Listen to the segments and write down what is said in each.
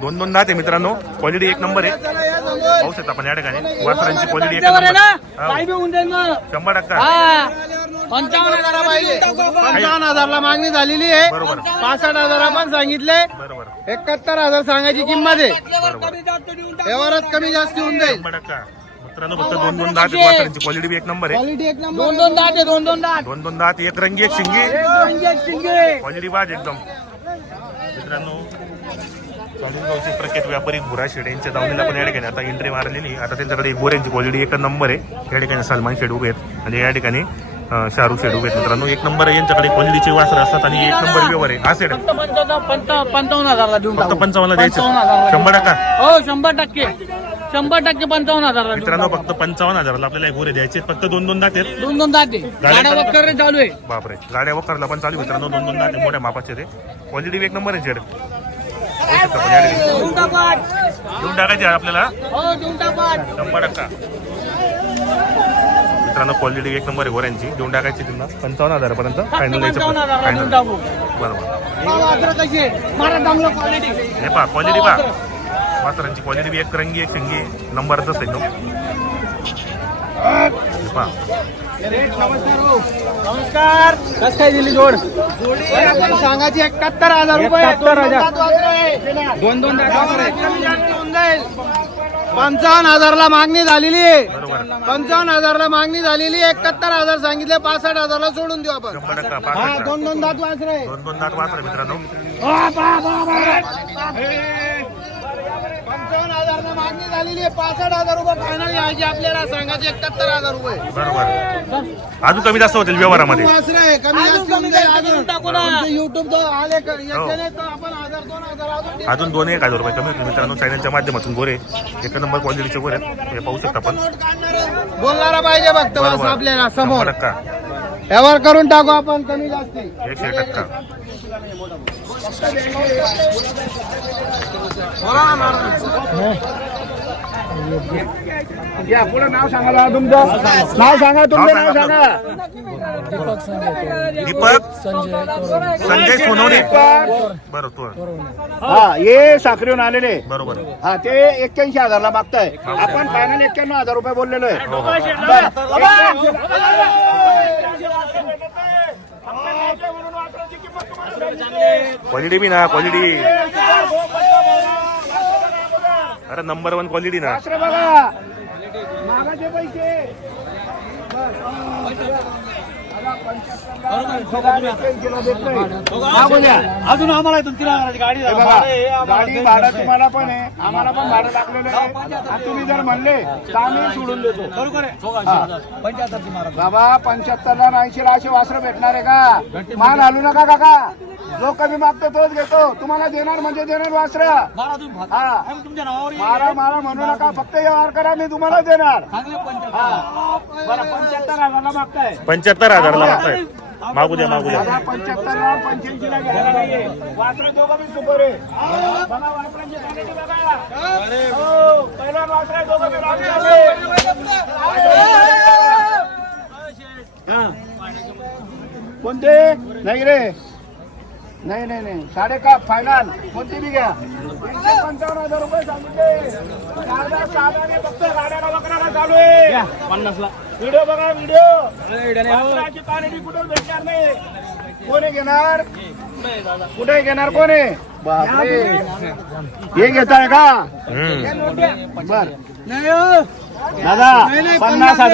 दोन दोन दात आहे मित्रांनो. क्वालिटी एक नंबर आहे. पाहू शकता आपण या ठिकाणी. वासरांची क्वालिटी एक नंबर. मग शंभर टक्का. हा. पंचावन्न हजार पाहिजे पंचावन्न हजारला मागणी झालेली आहे. बरोबर. पासष्ट हजार आपण सांगितले. बरोबर. एकाहत्तर हजार सांगायची किंमत आहे. व्यवहारात कमी जास्त होऊन जाईल. मित्रांनो फक्त दोन दोन वासरांची क्वालिटी बी एक नंबर आहे. क्वालिटी एक नंबर. दोन दोन दात आहे दोन दोन दात. दोन दोन दात एक रंगी एक शिंगी. एक रंगी, एक शिंगे. क्वालिटी बाज एकदम. मित्रांनो चांदूरगावचे प्रख्यात व्यापारी भुरा शेड यांच्या दावणीला पण या ठिकाणी आता एंट्री मारलेली आता त्यांच्याकडे एक गोऱ्यांची क्वालिटी एक नंबर आहे. या ठिकाणी सलमान शेड उभे आहेत आणि या ठिकाणी शाहरुख शेड उभे आहेत. मित्रांनो एक नंबर आहे यांच्याकडे. क्वालिटीचे वासर असतात आणि एक नंबर व्यवहार आहे. हा फक्त पंचावन्न हजारला देऊन फक्त. पंचावन्न द्यायचं शंभर टक्का. हो शंभर टक्के. शंभर टक्के पंचावन्न देऊन मित्रांनो फक्त पंचावन्न हजाराला आपल्याला हे गोरे द्यायचे. फक्त दोन दोन दात. दोन दोन दात गाड्या वगैरे चालू आहे. बापरे. गाड्या वखरला पण चालू मित्रांनो. दोन दोन दात मोठ्या मापाचे ते क्वालिटी एक नंबर आहे. देऊन टाकायचे आपल्याला. हो. शंभर टक्का. मित्रांनो क्वालिटी एक नंबर आहे गोऱ्यांची देऊन टाकायची तुम्हाला पंचावन्न हजारापर्यंत फायनल देऊन फायनल बरोबर. हे पहा क्वालिटी पहा. वासरांची क्वालिटी बी एक रंगी एक शिंगी. नंबरच आहे हे. नमस्कार. कस काय दिली जोड? सांगायची एकाहत्तर हजार रुपये. दोन दोन पंचावन्न हजारला मागणी झालेली आहे. पंचावन्न हजारला मागणी झालेली आहे. एकाहत्तर हजार सांगितले पासष्ट हजारला सोडून देऊ आपण. हा दोन दोन दात वासरे दोन दोन दात वासर मित्रांनो. पंचावन्न हजारला मागणी झालेली आहे. पासष्ट हजार रुपये फायनल घ्यायची आपल्याला. सांगायचे एकाहत्तर हजार रुपये. बरोबर. अजून कमी जास्त होतील व्यवहारामध्ये. वासरे आहे, कमी जास्त होऊन जाईल अजून. युट्यूब तो आले क- याच्याने तर आपण हजार दोन हजार अजून दोन एक हजार रुपये कमी होतील. मित्रांनो चॅनलच्या माध्यमातून गोरे. एक नंबर क्वालिटीचे गोरे. आहेत. हे पाहू शकता आपण. नोट काढणारं बोलणारा पाहिजे फक्त बस आपल्याला समोर. शंभर टक्का. व्यवहार करून टाकू आपण कमी जास्त. एकशे टक्का. या पुढे नाव सांगा तुमचं. नाव सांगा तुमचं नाव सांगा. दीपक संजय सोनवणे. बरं तो हा हे साखरेहून आलेले. बरोबर. हा ते एक्क्याऐंशी हजारला मागताय. आपण फायनल एक्क्याण्णव हजार रुपये बोललेलो आहे. हो, हो. बरं. क्वालिटी बी ना क्वालिटी. अरे नंबर वन क्वालिटी ना. वासरं बघा. मागाचे पैसे. बोला. अजून आम्हाला इथून हजाराची गाडी हे गाडी भाडं तुम्हाला पण आहे. आम्हाला पण भाडं लागलेलं आहे. आणि तुम्ही जर म्हणले तर आम्ही सोडून देतो. पंच्याहत्तरची मारा. बाबा पंच्याहत्तर ला ऐंशी ला असे वासरं भेटणार आहे का? मान हलू नका काका. जो कमी मागतो तोच घेतो. तुम्हाला देणार म्हणजे देणार वासर. मारा तुम्ही हा. तुमच्या नावावर मारा मारा म्हणू नका. फक्त व्यवहार करा मी तुम्हाला देणार. चांगले पंच्याहत्तर हा. बरं पंच्याहत्तर हजारला मागताय. पंच्याहत्तर हजारला मागताय. मागू द्या मागू द्या. दादा पंच्याहत्तर ला पंच्याऐंशी ला घ्यायला नाहीये. वासरं दोघं बी सुपर आहे बघा वासरांची quality बघा हो, पहिला वासर आहे दोघं बी रामजाले. हा. कोणते? नाही रे. नाही नाही नाही. साडे का फायनल कोणती बी घ्या. पंचावन्न हजार रुपये सांगितले फक्त गाड्याला वगैरे चालू आहे. पन्नासला. व्हिडिओ बघा व्हिडिओ. क्वालिटी कुठं भेटणार नाही. कोणी घेणार? कुठे घेणार कोणी? बापरे. हे घेताय का. बर. नाही हो. दादा पन्नास हो.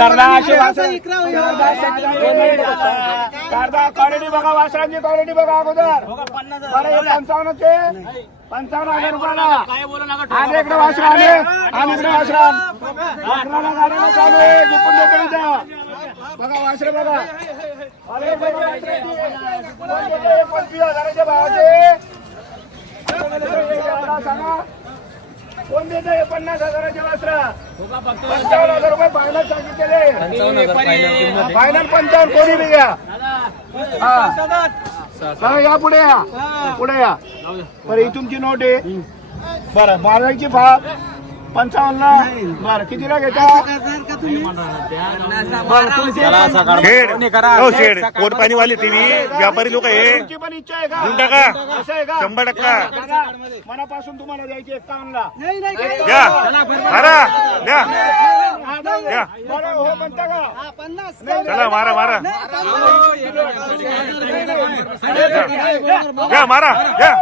काढता क्वालिटी बघा वासरांची क्वालिटी बघा अगोदर. हे पंचावन्नचे पंचावन्न हजार रुपयाला. काय बोलू नका आणि इकडे वासरा आले. आणि इकडे वासरा वासराला चालू आहे. बघा वासरे बघा? पंचवीस हजाराच्या भावाचे. सांगा. कोण देत पन्नास हजाराचे वासरा पंचावन्न हजार रुपये फायनल सांगितलेले फायनल पंचावन्न कोणी बी घ्या हा. हा, या पुढे या. पुढे या. बरं ही तुमची नोट आहे. बरं बाराची फा पंचावन्न ला. बरं कितीला घेता? शेड. हो कोट पाणीवाले टीव्ही व्यापारी लोक आहे तुमची पण इच्छा आहे का? देऊन टाका. असं आहे का? शंभर टक्का. दादा, मनापासून तुम्हाला द्यायची एक्कावन्नला द्या. मारा. द्या. द्या. बरं, हो म्हणता का? चला मारा मारा. द्या मारा. द्या.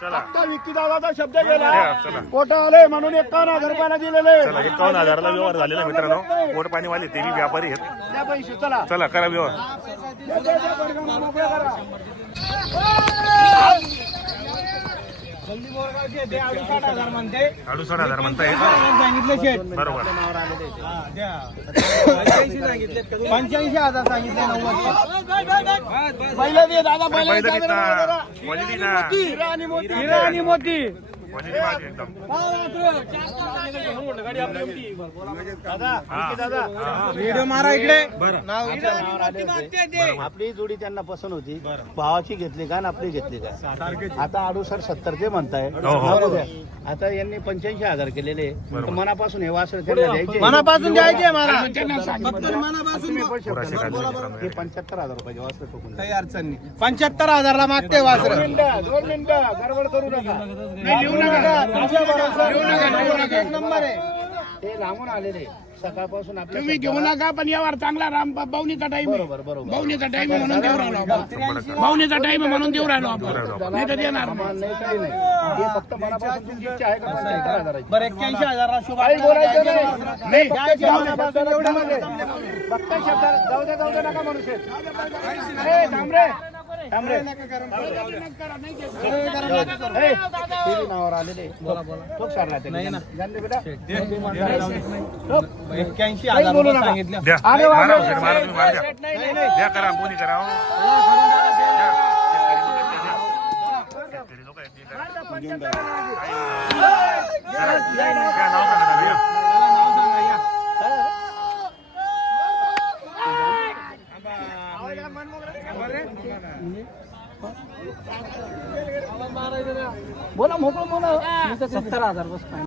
चला. आता विक्की दादाचा शब्द गेला चला. कोटा आले म्हणून एक्कावन्न हजार रुपयाला दिलेले चला एकावन्न हजाराला व्यवहार झालेला मित्रांनो. कोट पाणीवाले तेही व्यापारी आहेत. द्या पैसे चला. चला करा व्यवहार. द्या, द्या, द्या, बरं, मोकळं करा. अडुसष्ट हजार म्हणताय सांगितले शेट बरोबर. पंच्याऐंशी हजार सांगितले नव्वद. पहिलं दे दादा पहिलं. क्वालिटी ना हिरा आणि मोती एकदम. व्हिडिओ मारा इकडे. आपली जोडी त्यांना पसंत होती. भावाची घेतली का आणि आपली घेतली का? आता अडुसर सत्तर ते म्हणताय. हो, हो. आता यांनी पंच्याऐंशी हजार केलेले. मनापासून हे वासर त्यांना द्यायचे. मनापासून द्यायचे मला. हे पंच्याहत्तर हजार रुपयाचे वासर ठोकून काही अडचण नाही. पंच्याहत्तर हजारला मागते वासर. दोन मिनिटं. गडबड करू नका. नंबर आहे. ते लांबून आलेले सकाळपासून तुम्ही घेऊ नका पण यावर चांगला राम बावणीचा टाइम आहे. बरोबर बरोबर. बावणीचा टाइम आहे म्हणून देऊ राहिलो आपण. बावणीचा टाइम म्हणून देऊ राहिलो आपण. नाही तर देणार नाही. काही नाही हे फक्त मनापासून तुमची इच्छा आहे का? बरं एक्क्याऐंशी काही बोलायचं नाही. फक्त शब्दात जाऊ दे जाऊ दे नका म्हणू थांब रे. नावावर आलेले तो सरला ते. जानले बेटा? ठोक. एक्क्याऐंशी बोलू हजार नका. सांगितले. द्या. अरे वा, मारा. शेड, मारा तुम्ही, मारा द्या. द्या करा कोणी करा हो. शेतकरी लोकं आहेत, ते करा. द्या, नाव सांगा दादा, या. बोला मोकळं बोला सत्तर हजार बस